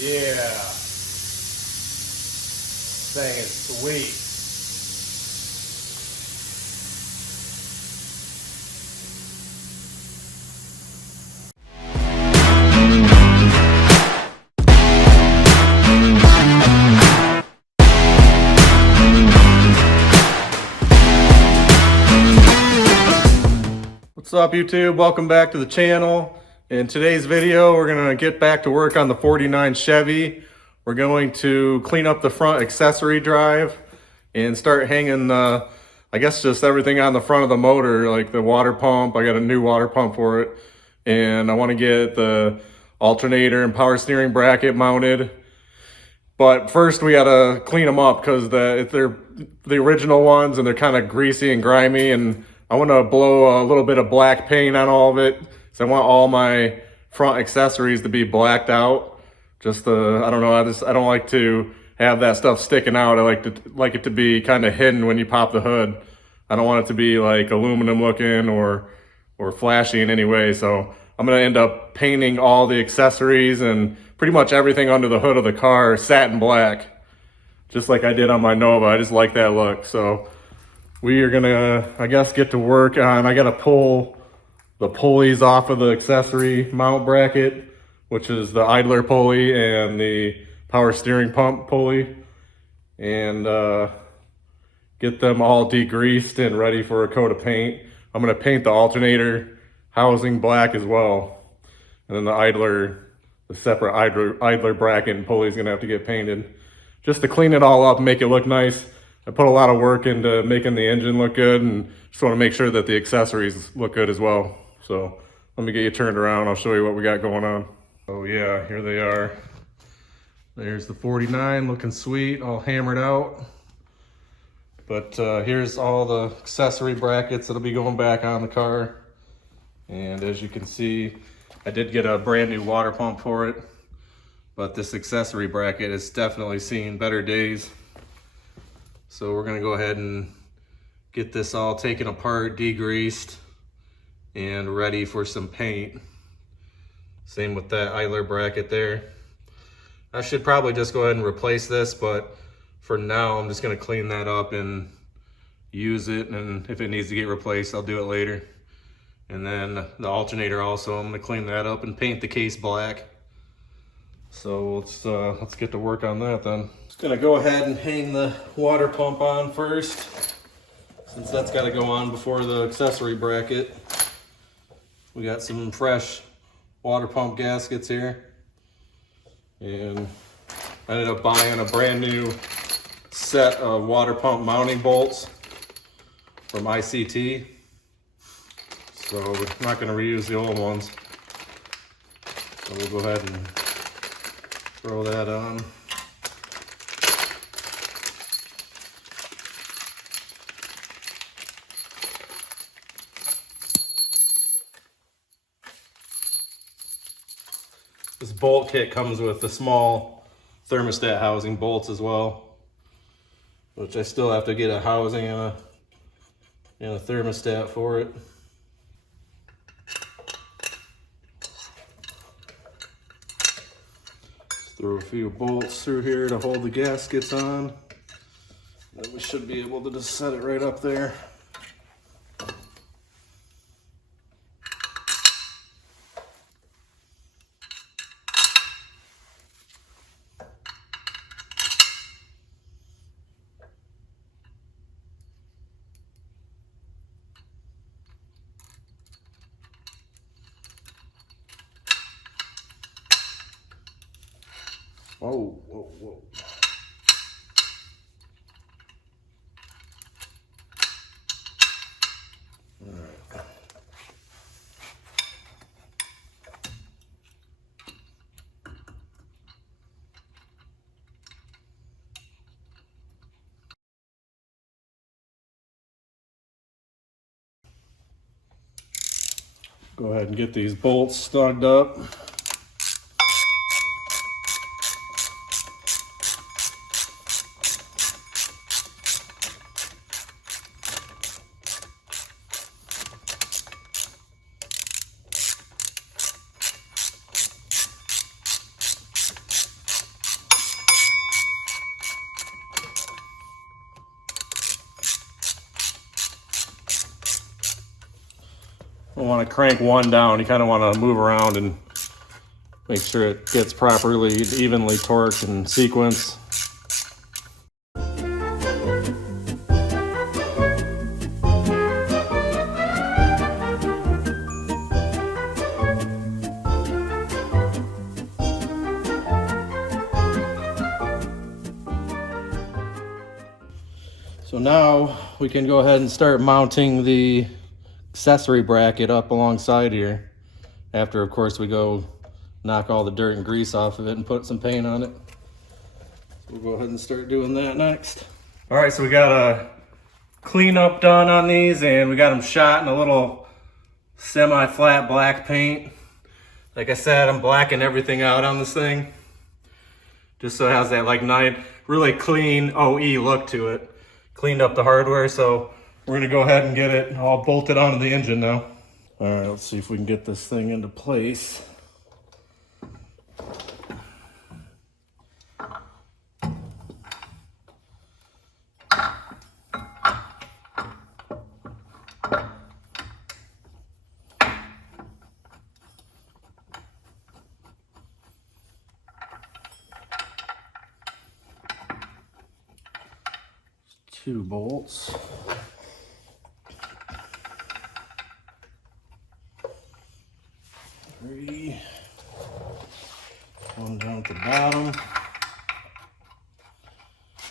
Yeah. Thing is sweet. What's up, YouTube? Welcome back to the channel. In today's video, we're gonna get back to work on the 49 Chevy. We're going to clean up the front accessory drive and start hanging, I guess just everything on the front of the motor, like the water pump. I got a new water pump for it. And I wanna get the alternator and power steering bracket mounted. But first we gotta clean them up because they're the original ones and they're kind of greasy and grimy, and I want to blow a little bit of black paint on all of it. So I want all my front accessories to be blacked out. Just I don't know, I don't like to have that stuff sticking out. I like it to be kind of hidden when you pop the hood. I don't want it to be like aluminum looking or flashy in any way. So I'm gonna end up painting all the accessories and pretty much everything under the hood of the car satin black, just like I did on my Nova. I just like that look. So we are gonna, I guess, get to work on, I gotta pull the pulleys off of the accessory mount bracket, which is the idler pulley and the power steering pump pulley, and get them all degreased and ready for a coat of paint. I'm gonna paint the alternator housing black as well. And then the separate idler bracket and pulley is gonna have to get painted just to clean it all up and make it look nice. I put a lot of work into making the engine look good, and just want to make sure that the accessories look good as well. So let me get you turned around. I'll show you what we got going on. Oh yeah, here they are. There's the 49 looking sweet, all hammered out. But here's all the accessory brackets that'll be going back on the car. And as you can see, I did get a brand new water pump for it, but this accessory bracket has definitely seen better days. So we're gonna go ahead and get this all taken apart, degreased, and ready for some paint. Same with that idler bracket there. I should probably just go ahead and replace this, but for now I'm just gonna clean that up and use it, and if it needs to get replaced, I'll do it later. And then the alternator also, I'm gonna clean that up and paint the case black. So let's get to work on that then. Just gonna go ahead and hang the water pump on first, since that's gotta go on before the accessory bracket. We got some fresh water pump gaskets here, and I ended up buying a brand new set of water pump mounting bolts from ICT. So we're not gonna reuse the old ones. So we'll go ahead and throw that on. This bolt kit comes with the small thermostat housing bolts as well, which I still have to get a housing and a thermostat for it. Throw a few bolts through here to hold the gaskets on. Then we should be able to just set it right up there. Whoa, whoa, whoa. All right. Go ahead and get these bolts snugged up. don't want to crank one down. You kind of want to move around and make sure it gets properly, evenly torqued and sequenced. So now we can go ahead and start mounting the accessory bracket up alongside here. After, of course, we go knock all the dirt and grease off of it and put some paint on it. So we'll go ahead and start doing that next. All right, so we got a cleanup done on these, and we got them shot in a little semi-flat black paint. Like I said, I'm blacking everything out on this thing, just so it has that like nice, really clean OE look to it. Cleaned up the hardware, so we're gonna go ahead and get it all bolted onto the engine now. All right, let's see if we can get this thing into place. Two bolts. Three. One down at the bottom.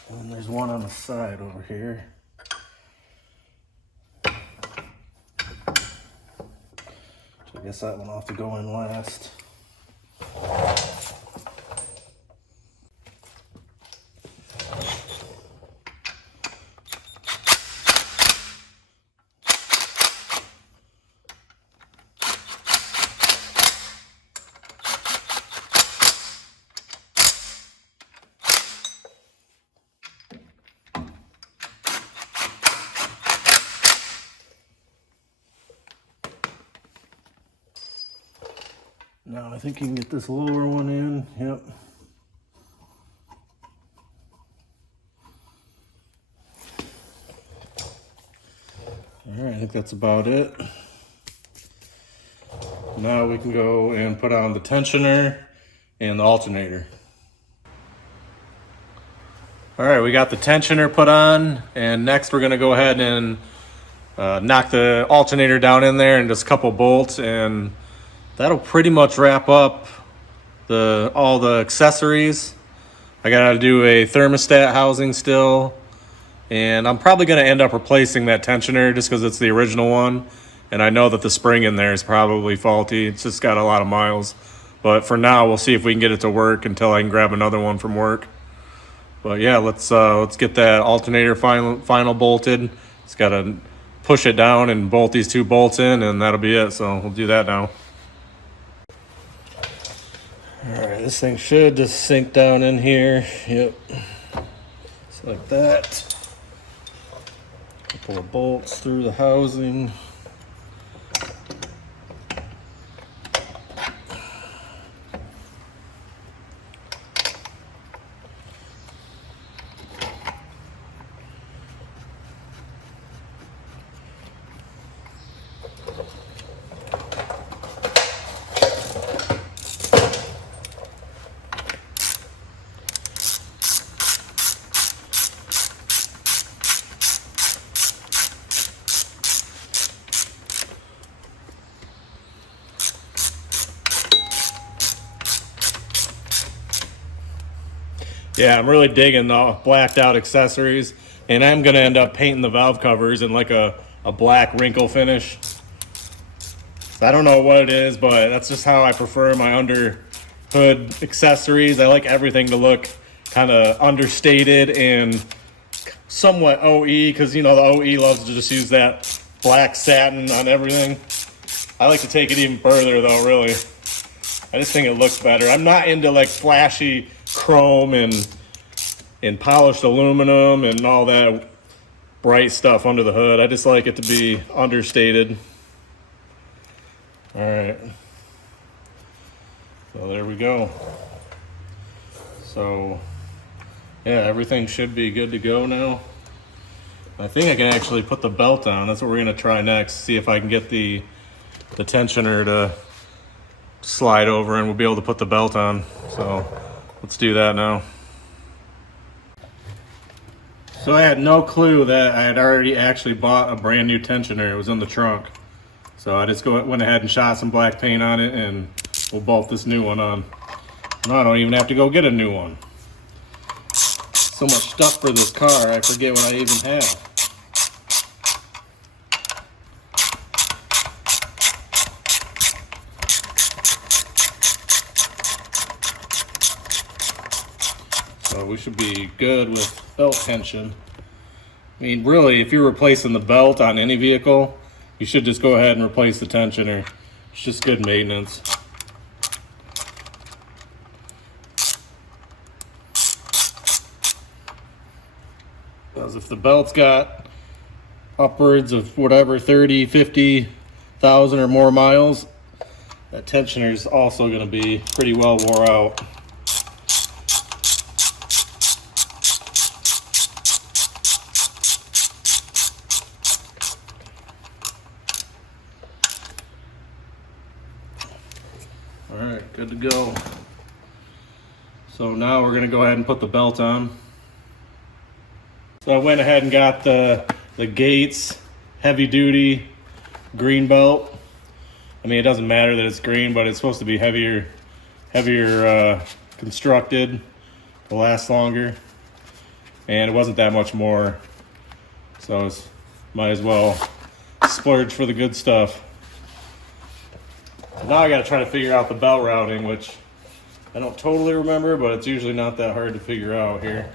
And there's one on the side over here. So I guess that one will have to go in last. Now I think you can get this lower one in. Yep. All right, I think that's about it. Now we can go and put on the tensioner and the alternator. All right, we got the tensioner put on, and next we're gonna go ahead and knock the alternator down in there and just a couple bolts, and that'll pretty much wrap up all the accessories. I gotta do a thermostat housing still, and I'm probably gonna end up replacing that tensioner just because it's the original one, and I know that the spring in there is probably faulty. It's just got a lot of miles, but for now we'll see if we can get it to work until I can grab another one from work. But yeah, let's get that alternator final bolted. It's gotta push it down and bolt these two bolts in, and that'll be it. So we'll do that now. All right, this thing should just sink down in here. Yep, just like that. Couple of bolts through the housing. Yeah, I'm really digging the blacked out accessories, and I'm gonna end up painting the valve covers in like a black wrinkle finish. I don't know what it is, but that's just how I prefer my under hood accessories. I like everything to look kind of understated and somewhat OE, because you know the OE loves to just use that black satin on everything. I like to take it even further though, really. I just think it looks better. I'm not into like flashy chrome and polished aluminum and all that bright stuff under the hood. I just like it to be understated. All right, so there we go. So yeah, everything should be good to go now. I think I can actually put the belt on. That's what we're gonna try next. See if I can get the the tensioner to slide over and we'll be able to put the belt on. So let's do that now. So I had no clue that I had already actually bought a brand new tensioner. It was in the trunk. So I just went ahead and shot some black paint on it and we'll bolt this new one on. Now I don't even have to go get a new one. So much stuff for this car, I forget what I even have. So we should be good with belt tension. I mean, really, if you're replacing the belt on any vehicle, you should just go ahead and replace the tensioner. It's just good maintenance. Because if the belt's got upwards of whatever, 30, 50,000 or more miles, that tensioner is also going to be pretty well wore out. All right, good to go. So now we're gonna go ahead and put the belt on. So I went ahead and got the Gates heavy duty green belt. I mean, it doesn't matter that it's green, but it's supposed to be heavier constructed to last longer. And it wasn't that much more. So might as well splurge for the good stuff. Now I got to try to figure out the belt routing, which I don't totally remember, but it's usually not that hard to figure out here.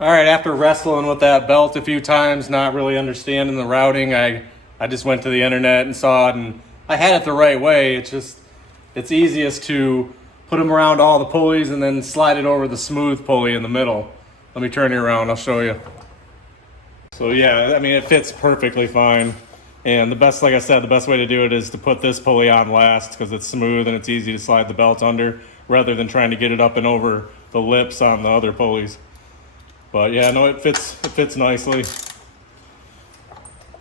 All right, after wrestling with that belt a few times, not really understanding the routing, I just went to the internet and saw it, and I had it the right way. It's easiest to put them around all the pulleys and then slide it over the smooth pulley in the middle. Let me turn it around, I'll show you. So yeah, I mean, it fits perfectly fine. And like I said, the best way to do it is to put this pulley on last because it's smooth and it's easy to slide the belt under rather than trying to get it up and over the lips on the other pulleys. But yeah, no, it fits nicely.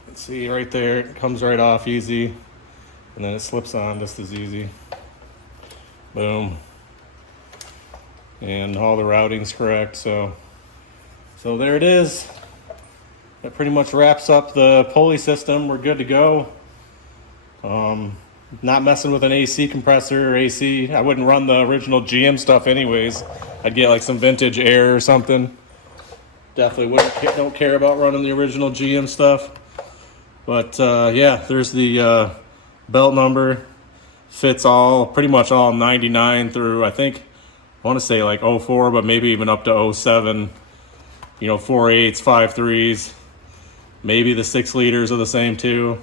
Let's see right there, it comes right off easy. And then it slips on just as easy. Boom. And all the routing's correct, so there it is. That pretty much wraps up the pulley system. We're good to go. Not messing with an AC compressor or AC. I wouldn't run the original GM stuff anyways. I'd get like some vintage air or something. Definitely don't care about running the original GM stuff. But yeah, there's the belt number. Fits pretty much all 99 through, I want to say like 04, but maybe even up to 07. 4.8s, 5.3s. Maybe the 6 liters are the same too.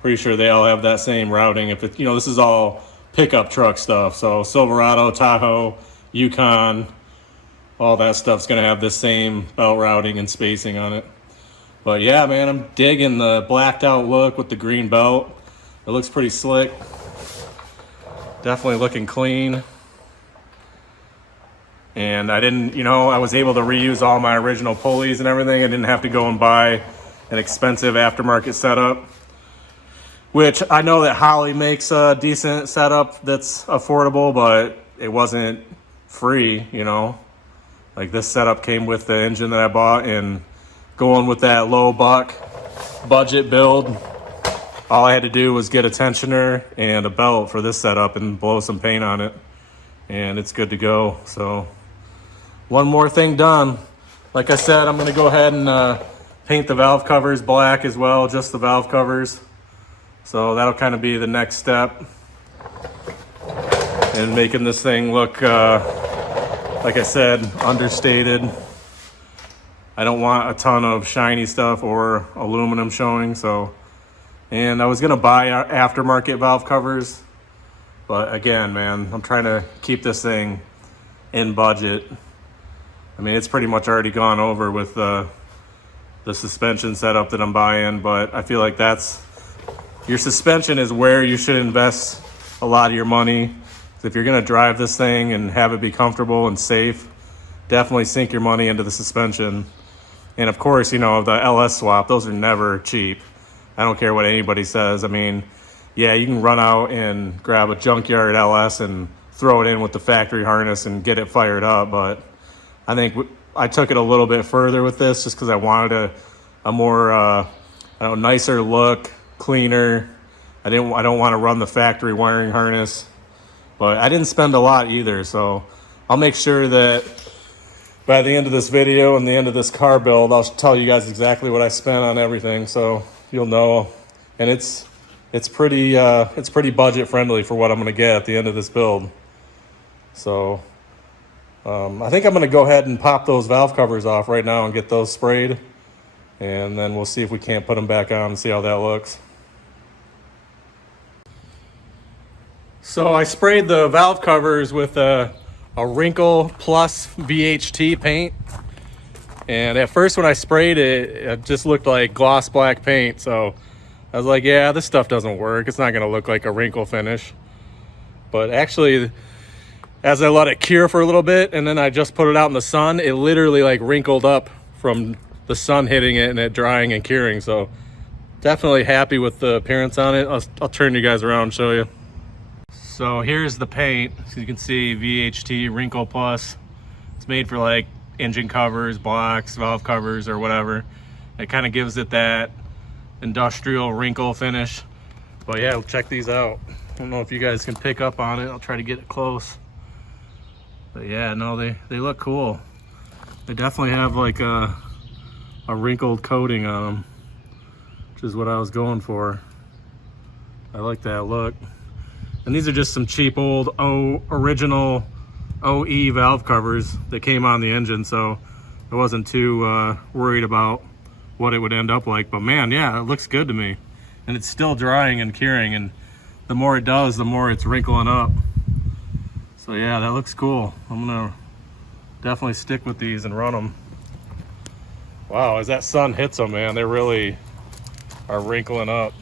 Pretty sure they all have that same routing. If it, this is all pickup truck stuff. So Silverado, Tahoe, Yukon, all that stuff's gonna have the same belt routing and spacing on it. But yeah, man, I'm digging the blacked out look with the green belt. It looks pretty slick. Definitely looking clean. And I didn't, I was able to reuse all my original pulleys and everything. I didn't have to go and buy an expensive aftermarket setup, which I know that Holley makes a decent setup that's affordable, but it wasn't free, Like this setup came with the engine that I bought, and going with that low buck budget build, all I had to do was get a tensioner and a belt for this setup and blow some paint on it, and it's good to go. So one more thing done. Like I said, I'm going to go ahead and paint the valve covers black as well, just the valve covers. So that'll kind of be the next step in making this thing look, like I said, understated. I don't want a ton of shiny stuff or aluminum showing. So, and I was gonna buy aftermarket valve covers, but again, man, I'm trying to keep this thing in budget. I mean, it's pretty much already gone over with the suspension setup that I'm buying, but I feel like your suspension is where you should invest a lot of your money. If you're gonna drive this thing and have it be comfortable and safe, definitely sink your money into the suspension. And of course, you know, the LS swap, those are never cheap. I don't care what anybody says. I mean, yeah, you can run out and grab a junkyard LS and throw it in with the factory harness and get it fired up, but I think I took it a little bit further with this just because I wanted a more I don't know, nicer look, cleaner. I don't want to run the factory wiring harness, but I didn't spend a lot either. So I'll make sure that by the end of this video and the end of this car build, I'll tell you guys exactly what I spent on everything, so you'll know. And it's pretty budget friendly for what I'm going to get at the end of this build. So I think I'm going to go ahead and pop those valve covers off right now and get those sprayed, and then we'll see if we can't put them back on and see how that looks. So I sprayed the valve covers with a Wrinkle Plus VHT paint, and at first when I sprayed it, it just looked like gloss black paint. So I was like, yeah, this stuff doesn't work. It's not going to look like a wrinkle finish. But actually, as I let it cure for a little bit and then I just put it out in the sun, it literally like wrinkled up from the sun hitting it and it drying and curing. So definitely happy with the appearance on it. I'll turn you guys around and show you. So here's the paint. So you can see VHT Wrinkle Plus. It's made for like engine covers, blocks, valve covers, or whatever. It kind of gives it that industrial wrinkle finish. But yeah, check these out. I don't know if you guys can pick up on it. I'll try to get it close. But yeah, no, they look cool. They definitely have like a wrinkled coating on them, which is what I was going for. I like that look. And these are just some cheap old original OE valve covers that came on the engine, so I wasn't too worried about what it would end up like. But man, yeah, it looks good to me. And it's still drying and curing, and the more it does, the more it's wrinkling up. So yeah, that looks cool. I'm gonna definitely stick with these and run them. Wow, as that sun hits them, man, they really are wrinkling up.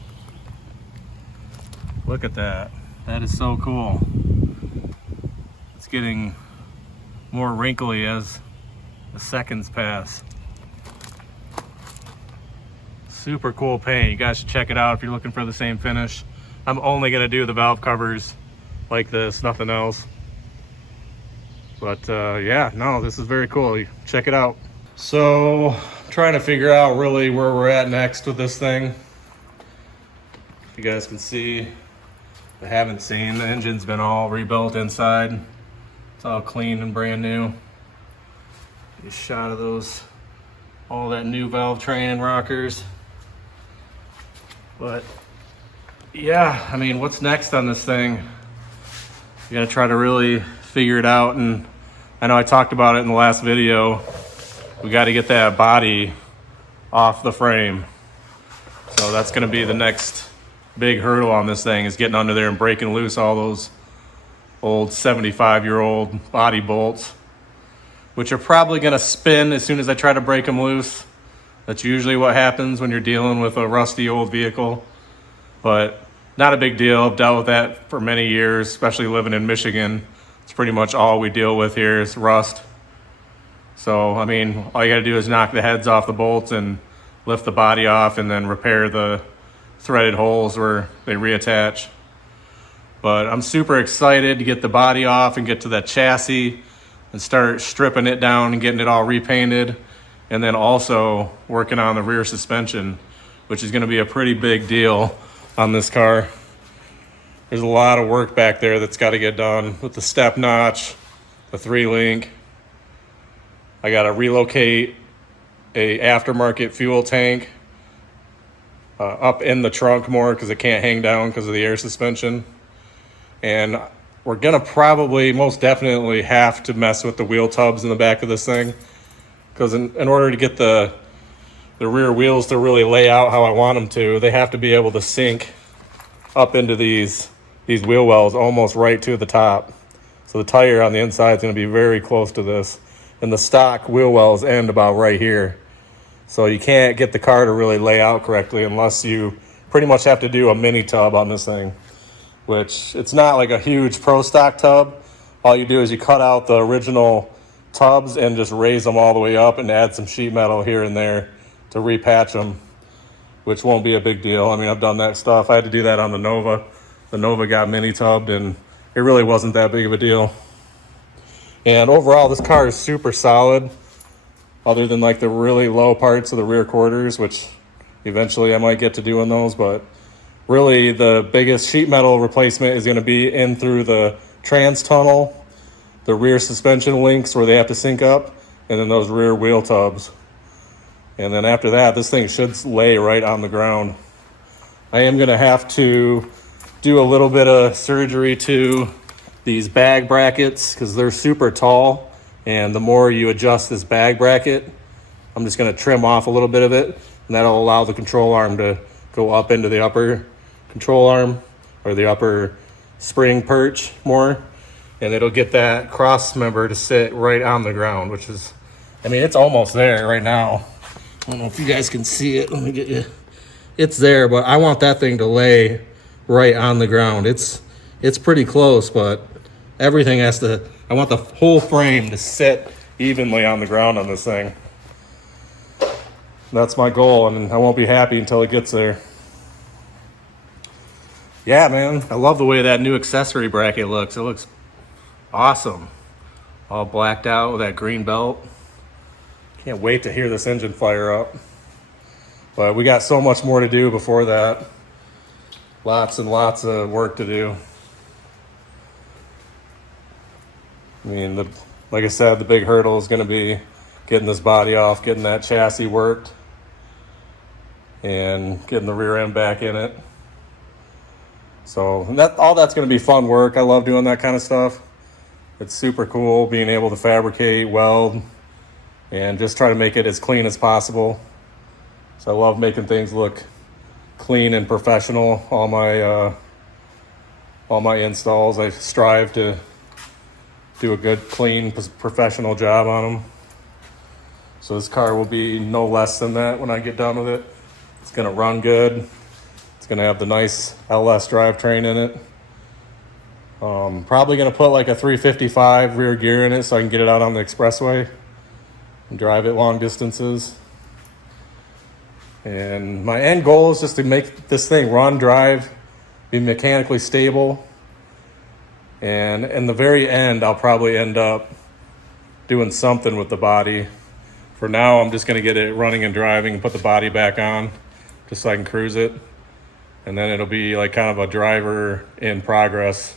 Look at that. That is so cool. It's getting more wrinkly as the seconds pass. Super cool paint. You guys should check it out if you're looking for the same finish. I'm only gonna do the valve covers like this, nothing else. But yeah, no, this is very cool. Check it out. So I'm trying to figure out really where we're at next with this thing. You guys can see, I haven't seen, the engine's been all rebuilt inside. It's all clean and brand new. Get a shot of those, all that new valve train and rockers. But yeah, I mean, what's next on this thing? You gotta try to really figure it out, and I know I talked about it in the last video. We got to get that body off the frame. So that's gonna be the next big hurdle on this thing, is getting under there and breaking loose all those old 75-year-old body bolts, which are probably gonna spin as soon as I try to break them loose. That's usually what happens when you're dealing with a rusty old vehicle, but not a big deal. I've dealt with that for many years, especially living in Michigan. It's pretty much all we deal with here is rust. So, I mean, all you gotta do is knock the heads off the bolts and lift the body off and then repair the threaded holes where they reattach. But I'm super excited to get the body off and get to that chassis and start stripping it down and getting it all repainted, and then also working on the rear suspension, which is going to be a pretty big deal on this car. There's a lot of work back there that's got to get done with the step notch, the 3-link. I got to relocate a aftermarket fuel tank up in the trunk more because it can't hang down because of the air suspension. And we're gonna probably most definitely have to mess with the wheel tubs in the back of this thing, because in order to get the rear wheels to really lay out how I want them to, they have to be able to sink up into these wheel wells almost right to the top. So the tire on the inside is going to be very close to this, and the stock wheel wells end about right here. So you can't get the car to really lay out correctly unless you pretty much have to do a mini tub on this thing, which it's not like a huge pro stock tub. All you do is you cut out the original tubs and just raise them all the way up and add some sheet metal here and there to repatch them, which won't be a big deal. I mean, I've done that stuff. I had to do that on the Nova. The Nova got mini tubbed and it really wasn't that big of a deal. And overall, this car is super solid, other than like the really low parts of the rear quarters, which eventually I might get to doing those. But really the biggest sheet metal replacement is going to be in through the trans tunnel, the rear suspension links where they have to sync up, and then those rear wheel tubs. And then after that, this thing should lay right on the ground. I am going to have to do a little bit of surgery to these bag brackets because they're super tall. And the more you adjust this bag bracket, I'm just going to trim off a little bit of it. And that'll allow the control arm to go up into the upper control arm or the upper spring perch more. And it'll get that cross member to sit right on the ground, which is, I mean, it's almost there right now. I don't know if you guys can see it. Let me get you. It's there, but I want that thing to lay right on the ground. It's pretty close, but everything has to, I want the whole frame to sit evenly on the ground on this thing. That's my goal, and I won't be happy until it gets there. Yeah, man, I love the way that new accessory bracket looks. It looks awesome. All blacked out with that green belt. Can't wait to hear this engine fire up. But we got so much more to do before that. Lots and lots of work to do. I mean, like I said, the big hurdle is going to be getting this body off, getting that chassis worked, and getting the rear end back in it. So all that's going to be fun work. I love doing that kind of stuff. It's super cool being able to fabricate, weld, and just try to make it as clean as possible. So I love making things look clean and professional. All my installs, I strive to do a good, clean, professional job on them. So this car will be no less than that when I get done with it. It's gonna run good. It's gonna have the nice LS drivetrain in it. Probably gonna put like a 355 rear gear in it so I can get it out on the expressway and drive it long distances. And my end goal is just to make this thing run, drive, be mechanically stable. And in the very end, I'll probably end up doing something with the body. For now, I'm just gonna get it running and driving and put the body back on just so I can cruise it. And then it'll be like kind of a driver in progress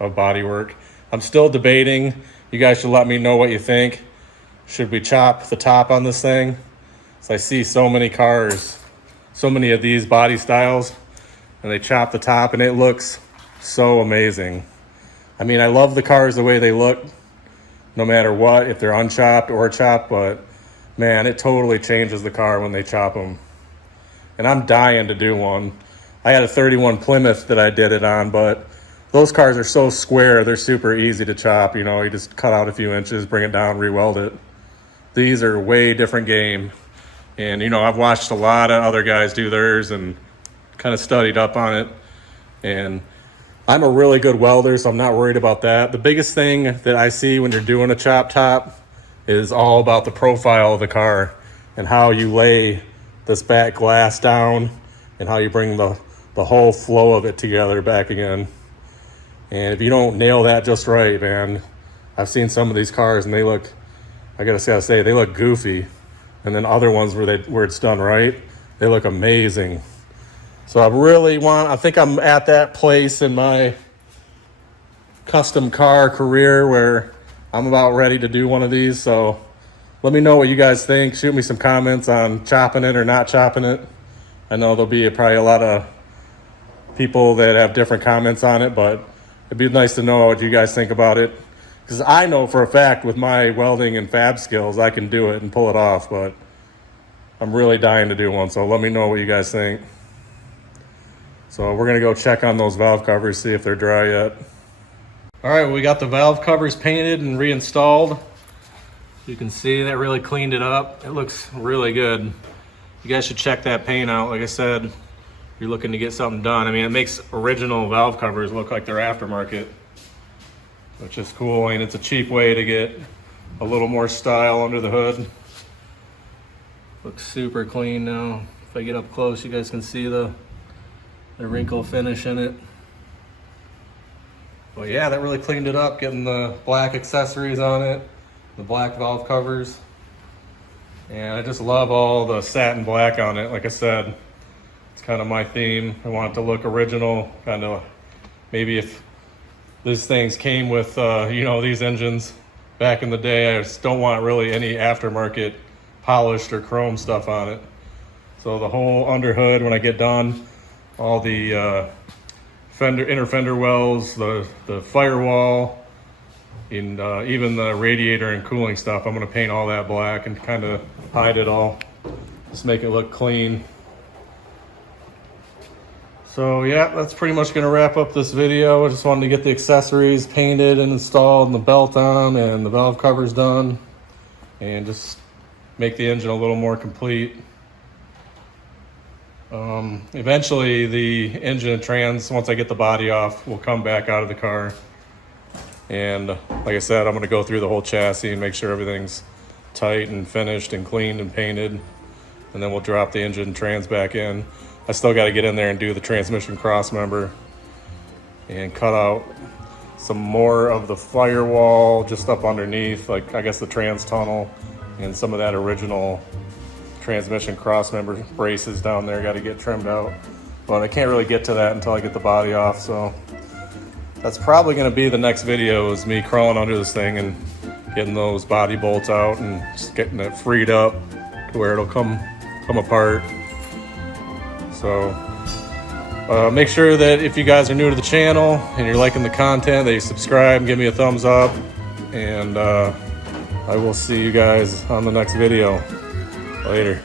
of body work. I'm still debating. You guys should let me know what you think. Should we chop the top on this thing? So I see so many cars, so many of these body styles, and they chop the top and it looks so amazing. I mean, I love the cars the way they look, no matter what, if they're unchopped or chopped, but man, it totally changes the car when they chop them. And I'm dying to do one. I had a 31 Plymouth that I did it on, but those cars are so square, they're super easy to chop. You know, you just cut out a few inches, bring it down, re-weld it. These are way different game. And, you know, I've watched a lot of other guys do theirs and kind of studied up on it. And I'm a really good welder, so I'm not worried about that. The biggest thing that I see when you're doing a chop top is all about the profile of the car and how you lay this back glass down and how you bring the whole flow of it together back again. And if you don't nail that just right, man, I've seen some of these cars and they look, I gotta say, they look goofy. And then other ones where it's done right, they look amazing. So I think I'm at that place in my custom car career where I'm about ready to do one of these. So let me know what you guys think. Shoot me some comments on chopping it or not chopping it. I know there'll be probably a lot of people that have different comments on it, but it'd be nice to know what you guys think about it. Because I know for a fact with my welding and fab skills, I can do it and pull it off, but I'm really dying to do one. So let me know what you guys think. So we're gonna go check on those valve covers, see if they're dry yet. All right, well, we got the valve covers painted and reinstalled. You can see that really cleaned it up. It looks really good. You guys should check that paint out. Like I said, you're looking to get something done. I mean, it makes original valve covers look like they're aftermarket, which is cool. And it's a cheap way to get a little more style under the hood. Looks super clean now. If I get up close, you guys can see the wrinkle finish in it. Well, yeah, that really cleaned it up, getting the black accessories on it, the black valve covers. And I just love all the satin black on it. Like I said, it's kind of my theme. I want it to look original, kind of maybe if these things came with, you know, these engines back in the day. I just don't want really any aftermarket polished or chrome stuff on it. So the whole under hood, when I get done, all the inner fender wells, the firewall, and even the radiator and cooling stuff, I'm gonna paint all that black and kind of hide it all. Just make it look clean. So yeah, that's pretty much gonna wrap up this video. I just wanted to get the accessories painted and installed and the belt on and the valve covers done and just make the engine a little more complete. Eventually the engine and trans, once I get the body off, will come back out of the car. And like I said, I'm gonna go through the whole chassis and make sure everything's tight and finished and cleaned and painted. And then we'll drop the engine and trans back in. I still gotta get in there and do the transmission cross member and cut out some more of the firewall just up underneath, like I guess the trans tunnel and some of that original transmission cross member braces down there got to get trimmed out. But I can't really get to that until I get the body off, so that's probably going to be the next video, is me crawling under this thing and getting those body bolts out and just getting it freed up to where it'll come apart. So make sure that if you guys are new to the channel and you're liking the content, that you subscribe and give me a thumbs up, and I will see you guys on the next video. Later.